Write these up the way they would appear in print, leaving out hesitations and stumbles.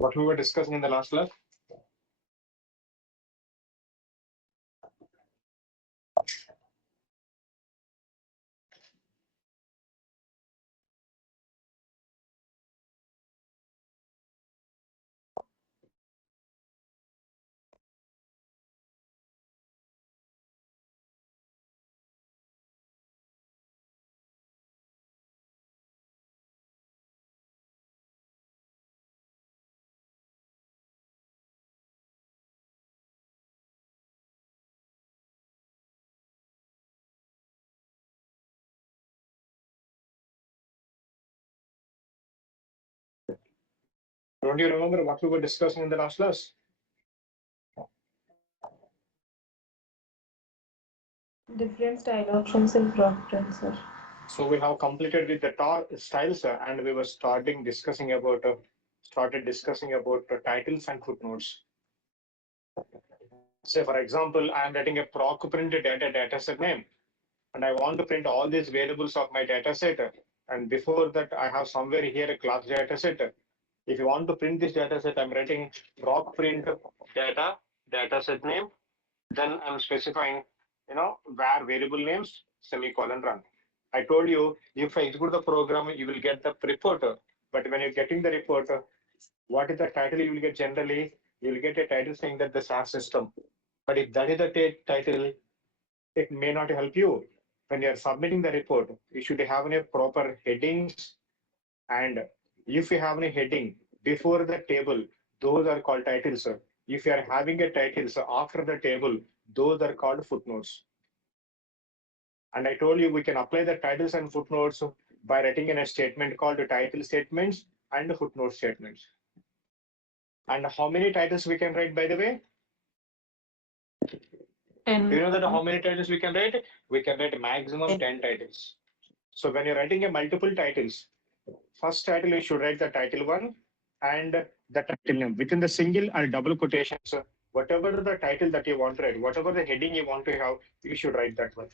What we were discussing in the last class? Don't you remember what we were discussing in the last class? Different style options in proc, sir. So we have completed with the styles, and we were started discussing about titles and footnotes. Say, for example, I am writing a proc print dataset name, and I want to print all these variables of my dataset. And before that, I have somewhere here a class dataset. If you want to print this dataset, I'm writing proc print dataset name. Then I'm specifying, where variable names semicolon run. I told you if I execute the program, you will get the report. But when you're getting the report, what is the title you will get generally? You will get a title saying that the SaaS system. But if that is the title, it may not help you. When you're submitting the report, you should have a proper headings. And if you have a heading before the table, those are called titles. If you are having a title, so after the table, those are called footnotes. And I told you we can apply the titles and footnotes by writing in a statement called the title statements and the footnote statements. And how many titles we can write, by the way? And Do you know that how many titles we can write? We can write maximum 10 titles. So when you're writing a multiple titles, first title you should write the title one and the title name. Within the single or double quotations, whatever the title that you want to write, whatever the heading you want to have, you should write that one.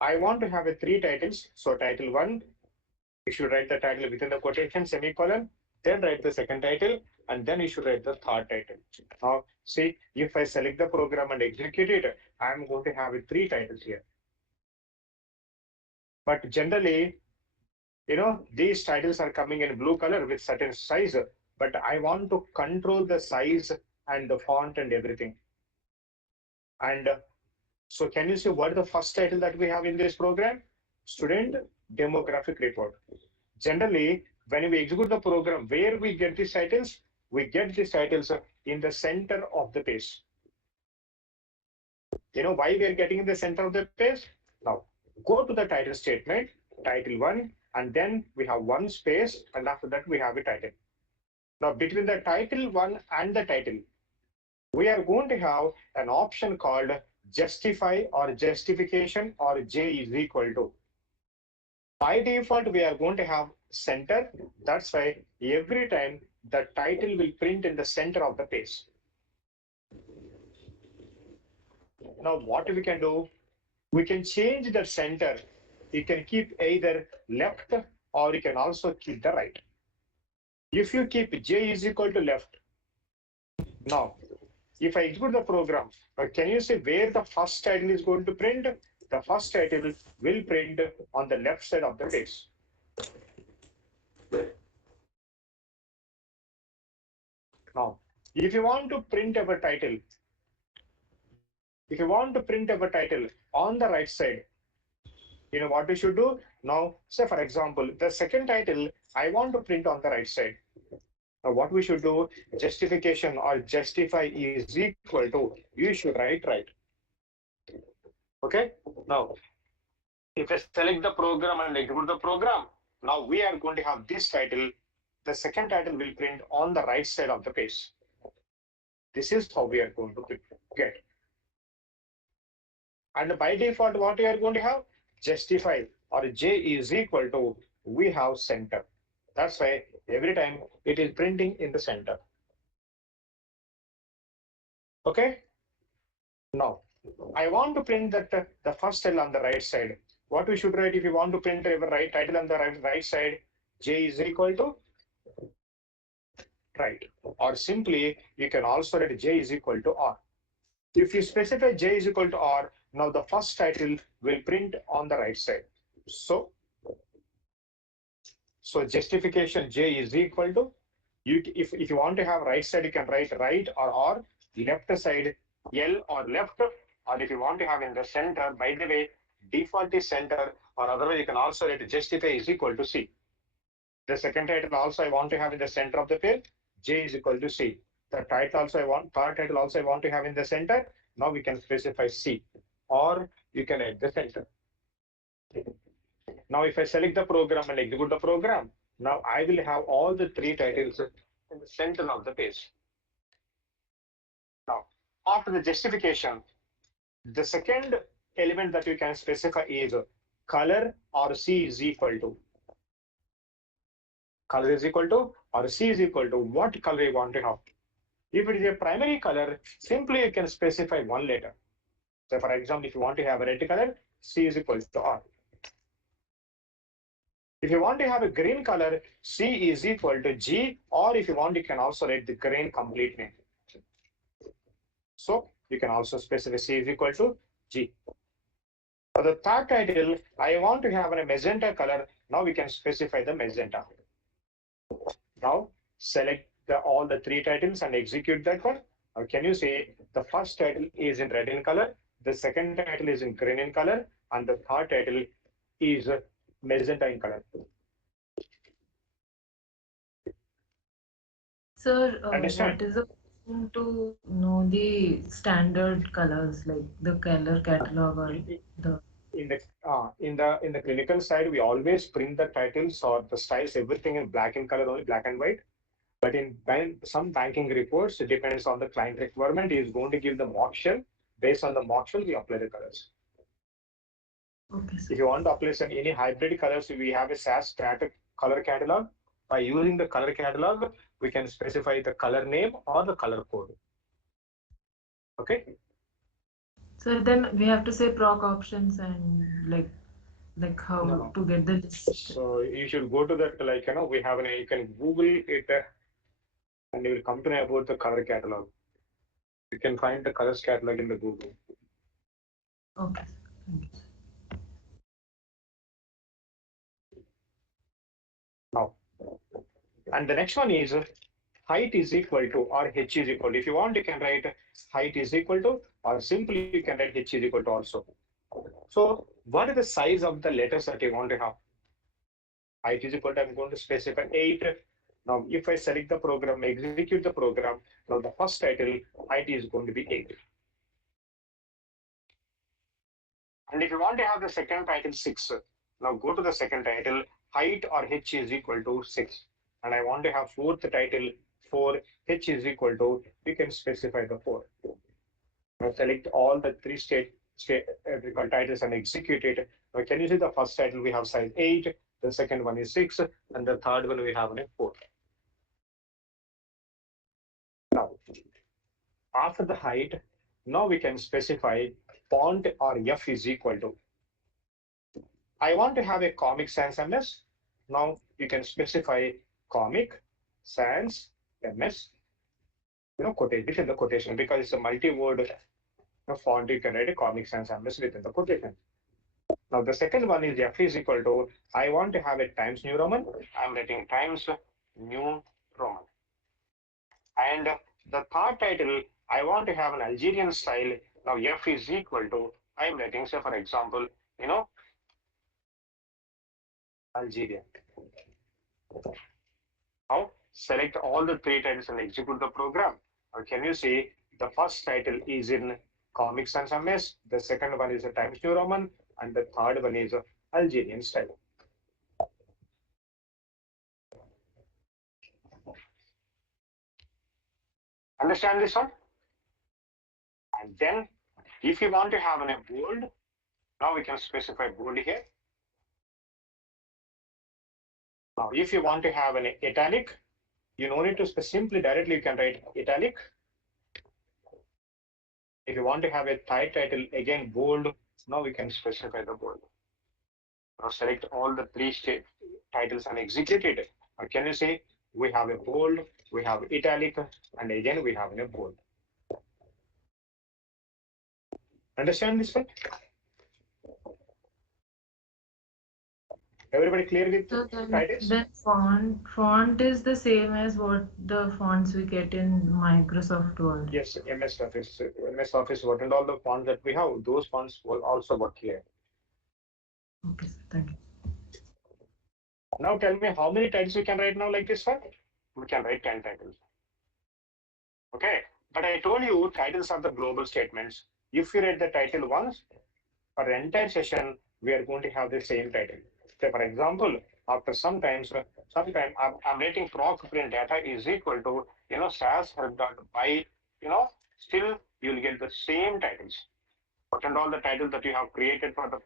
I want to have a 3 titles. So title one, you should write the title within the quotation, semicolon, then write the second title, and then you should write the third title. Now, see, if I select the program and execute it, I'm going to have 3 titles here. But generally, these titles are coming in blue color with certain size, but I want to control the size and the font and everything. And so can you see what the first title that we have in this program? Student demographic report. Generally, when we execute the program, where we get these titles? We get these titles in the center of the page. You know why we are getting in the center of the page? Now, go to the title statement, title one, and then we have one space, and after that we have a title. Now, between the title one and the title, we are going to have an option called justify or justification or J is equal to. By default, we are going to have center. That's why every time the title will print in the center of the page. Now, what we can do? We can change the center. You can keep either left or you can also keep the right. If you keep J is equal to left, now, if I execute the program, can you see where the first title is going to print? The first title will print on the left side of the page. Now, if you want to print our title, on the right side, you know what we should do? Now, say for example, the second title, I want to print on the right side. Now, what we should do, justification or justify is equal to, you should write right. Okay. Now, if I select the program and execute the program, now we are going to have this title. The second title will print on the right side of the page. This is how we are going to get. And by default, what we are going to have? Justify or J is equal to, we have center. That's why every time it is printing in the center. Okay. Now, I want to print that the first title on the right side. What we should write if you want to print a right title on the right side? J is equal to right? Or simply, you can also write J is equal to R. If you specify J is equal to R, now the first title will print on the right side. So justification J is equal to, if you want to have right side, you can write right or left side L or left, or if you want to have in the center, by the way, default is center, or otherwise you can also write justify is equal to C. The second title also I want to have in the center of the page, J is equal to C. The title also third title also I want to have in the center. Now we can specify C, or you can add the center. Now, if I select the program and execute the program, now I will have all the three titles in the center of the page. Now, after the justification, the second element that you can specify is color or C is equal to. Color is equal to or C is equal to what color you want to have. If it is a primary color, simply you can specify one letter. So, for example, if you want to have a red color, C is equal to R. If you want to have a green color, C is equal to G, or if you want, you can also write the green complete name. So you can also specify C is equal to G. For the third title, I want to have a magenta color. Now we can specify the magenta. Now select all the three titles and execute that one. Now can you say the first title is in red in color, the second title is in green in color, and the third title is magenta in color. Sir, Understand? what is the option to know the standard colors, like the color catalog or In, the? in the clinical side, we always print the titles or the styles, everything in black and color, only black and white. But in some banking reports, it depends on the client requirement. He is going to give the mock shell. Based on the mock shell, we apply the colors. Okay, If sir. you want to apply any hybrid colors, we have a SAS static color catalog. By using the color catalog, we can specify the color name or the color code. Okay. So then we have to say proc options and like how No, no. to get the list. So you should go to that, like, we have you can Google it and you will come to know about the color catalog. You can find the colors catalog in the Google. Okay, sir. Thank you. Now, and the next one is height is equal to or h is equal to. If you want, you can write height is equal to, or simply you can write h is equal to also. So what is the size of the letters that you want to have? Height is equal to, I'm going to specify 8. Now, if I select the program, execute the program, now the first title, height is going to be 8. And if you want to have the second title 6, now go to the second title, height or h is equal to 6. And I want to have fourth title 4, h is equal to, you can specify the 4. Now select all the three titles and execute it. Now can you see the first title we have size 8, the second one is 6, and the third one we have a 4. Now after the height, now we can specify font or f is equal to. I want to have a Comic Sans MS. Now you can specify Comic Sans MS, quotation within the quotation, because it's a multi-word font. You can write a Comic Sans MS within the quotation. Now the second one is F is equal to, I want to have a Times New Roman. I'm writing Times New Roman. And the third title, I want to have an Algerian style. Now F is equal to, I'm writing, say for example, Algerian. Now select all the three titles and execute the program. Or can you see the first title is in Comic Sans MS, the second one is a Times New Roman, and the third one is Algerian style. Understand this one? And then if you want to have a bold, now we can specify bold here. Now, if you want to have an italic, you don't need to simply directly you can write italic. If you want to have a title, again bold, now we can specify the bold. Now select all the three titles and execute it. Or can you say we have a bold, we have italic, and again we have a bold. Understand this one? Everybody clear with So titles? then font is the same as what the fonts we get in Microsoft Word. Yes, MS Office Word, and all the fonts that we have, those fonts will also work here. Okay, sir. Thank you. Now tell me how many titles we can write now like this one? We can write 10 titles. Okay, but I told you titles are the global statements. If you read the title once, for the entire session, we are going to have the same title. So for example, after sometime I'm writing proc print data is equal to, SAS dot by, still you'll get the same titles. What and all the titles that you have created for the